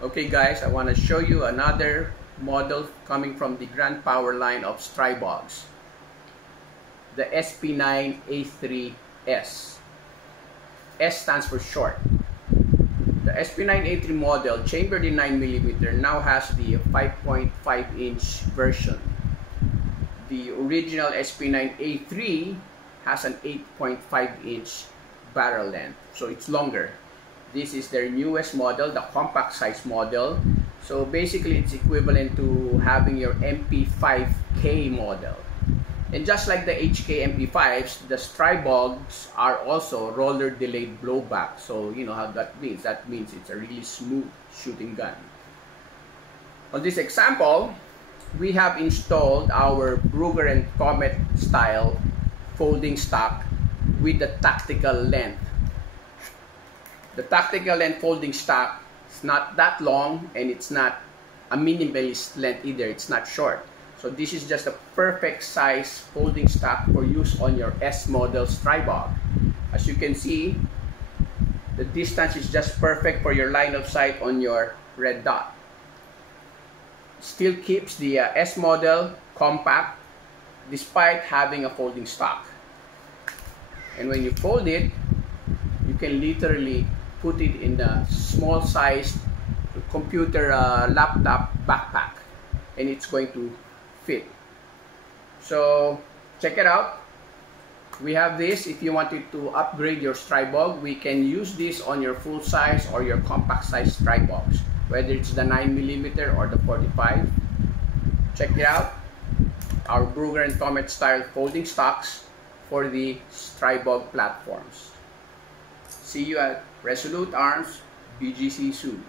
Okay guys, I want to show you another model coming from the Grand Power line of Stribogs. The SP9A3S. S stands for short. The SP9A3 model, chambered in 9mm, now has the 5.5-inch version. The original SP9A3 has an 8.5-inch barrel length, so it's longer. This is their newest model, the compact size model. So basically it's equivalent to having your MP5K model. And just like the HK MP5s, the Stribogs are also roller delayed blowback. So you know how that means. That means it's a really smooth shooting gun. On this example, we have installed our Brugger and Comet style folding stock with the tactical length. The tactical length folding stock is not that long, and it's not a minimalist length either. It's not short. So this is just a perfect size folding stock for use on your S model Stribog. As you can see, the distance is just perfect for your line of sight on your red dot. Still keeps the S model compact despite having a folding stock. And when you fold it, you can literally put it in a small sized computer laptop backpack, and it's going to fit. So check it out. We have this. If you wanted to upgrade your Stribog, we can use this on your full size or your compact size Stribogs, whether it's the 9mm or the 45. Check it out. Our Brugger and Comet style folding stocks for the Stribog platforms. See you at Resolute Arms BGC soon.